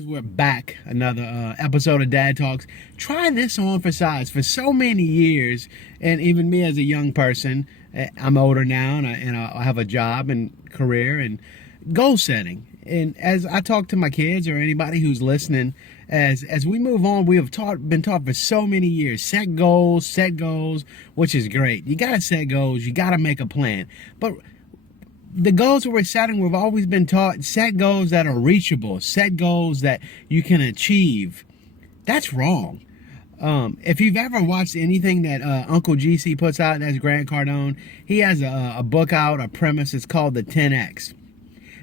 guys, we're back. Another episode of Dad Talks. Trying this on for size for so many years, and even me as a young person, I'm older now, and I have a job and career and goal setting. And as I talk to my kids or anybody who's listening, as we move on, we have been taught for so many years, set goals, which is great. You gotta set goals, you gotta make a plan. But the goals that we're setting, we've always been taught, set goals that are reachable, set goals that you can achieve. That's wrong. If you've ever watched anything that Uncle GC puts out, that's Grant Cardone, he has a book out, a premise. It's called the 10X.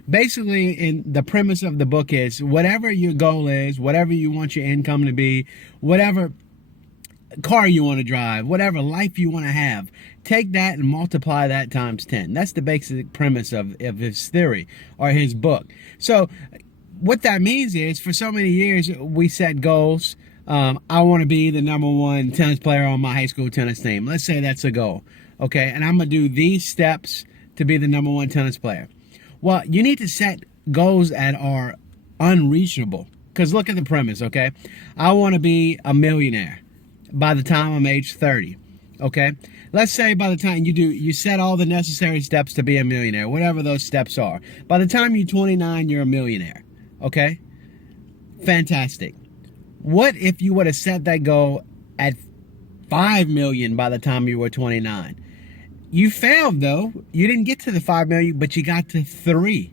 Basically, the premise of the book is whatever your goal is, whatever you want your income to be, whatever car you want to drive, whatever life you want to have, take that and multiply that times 10. That's the basic premise of his theory or his book. So what that means is, for so many years, we set goals. I want to be the #1 tennis player on my high school tennis team. Let's say that's a goal. Okay, and I'm going to do these steps to be the #1 tennis player. Well, you need to set goals that are unreachable. Because look at the premise, okay? I want to be a millionaire by the time I'm age 30, okay? Let's say by the time you set all the necessary steps to be a millionaire, whatever those steps are. By the time you're 29, you're a millionaire, okay? Fantastic. What if you would have set that goal at 5 million by the time you were 29? You failed, though. You didn't get to the 5 million, but you got to 3.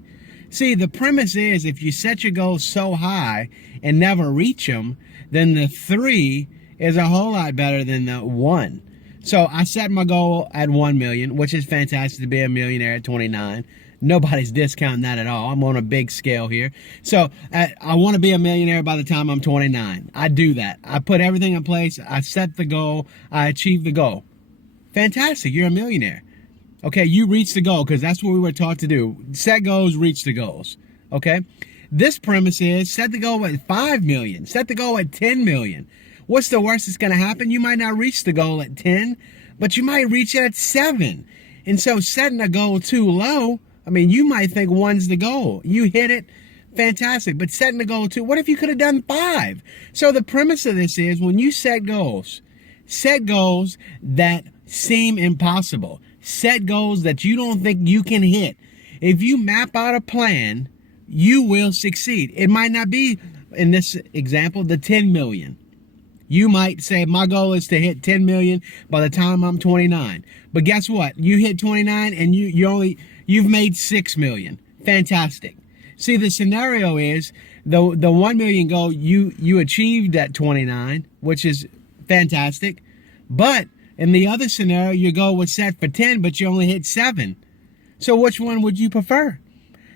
See, the premise is, if you set your goals so high and never reach them, then the 3 is a whole lot better than the 1. So I set my goal at 1 million, which is fantastic to be a millionaire at 29. Nobody's discounting that at all. I'm on a big scale here. So I want to be a millionaire by the time I'm 29. I do that. I put everything in place. I set the goal. I achieve the goal. Fantastic. You're a millionaire. Okay, you reach the goal, because that's what we were taught to do. Set goals, reach the goals. Okay? This premise is, set the goal at 5 million. Set the goal at 10 million. What's the worst that's going to happen? You might not reach the goal at 10, but you might reach it at 7. And so setting a goal too low, I mean, you might think 1's the goal. You hit it, fantastic. But setting the goal too, what if you could have done 5? So the premise of this is, when you set goals that seem impossible. Set goals that you don't think you can hit. If you map out a plan, you will succeed. It might not be, in this example, the 10 million. You might say, my goal is to hit 10 million by the time I'm 29. But guess what? You hit 29 and you've made 6 million. Fantastic. See, the scenario is the 1 million goal you achieved at 29, which is fantastic. But in the other scenario, your goal was set for 10, but you only hit 7. So which one would you prefer?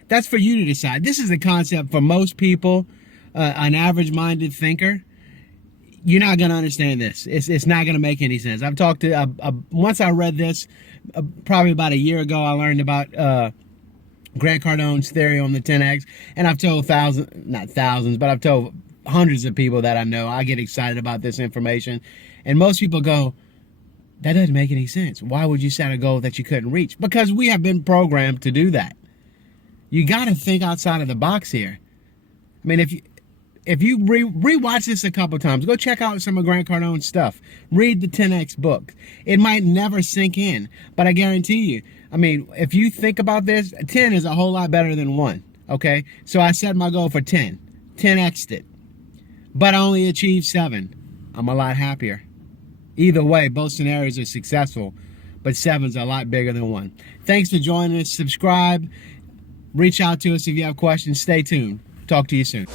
That's for you to decide. This is the concept for most people, an average-minded thinker. You're not going to understand this. It's not going to make any sense. I've talked to, once I read this, probably about a year ago, I learned about Grant Cardone's theory on the 10X, and I've told not thousands, but I've told hundreds of people that I know. I get excited about this information, and most people go, that doesn't make any sense. Why would you set a goal that you couldn't reach? Because we have been programmed to do that. You got to think outside of the box here. I mean, if you rewatch this a couple times, go check out some of Grant Cardone's stuff. Read the 10X book. It might never sink in, but I guarantee you, I mean, if you think about this, 10 is a whole lot better than 1, okay? So I set my goal for 10. 10X'd it. But I only achieved 7. I'm a lot happier. Either way, both scenarios are successful, but 7's a lot bigger than 1. Thanks for joining us. Subscribe. Reach out to us if you have questions. Stay tuned. Talk to you soon.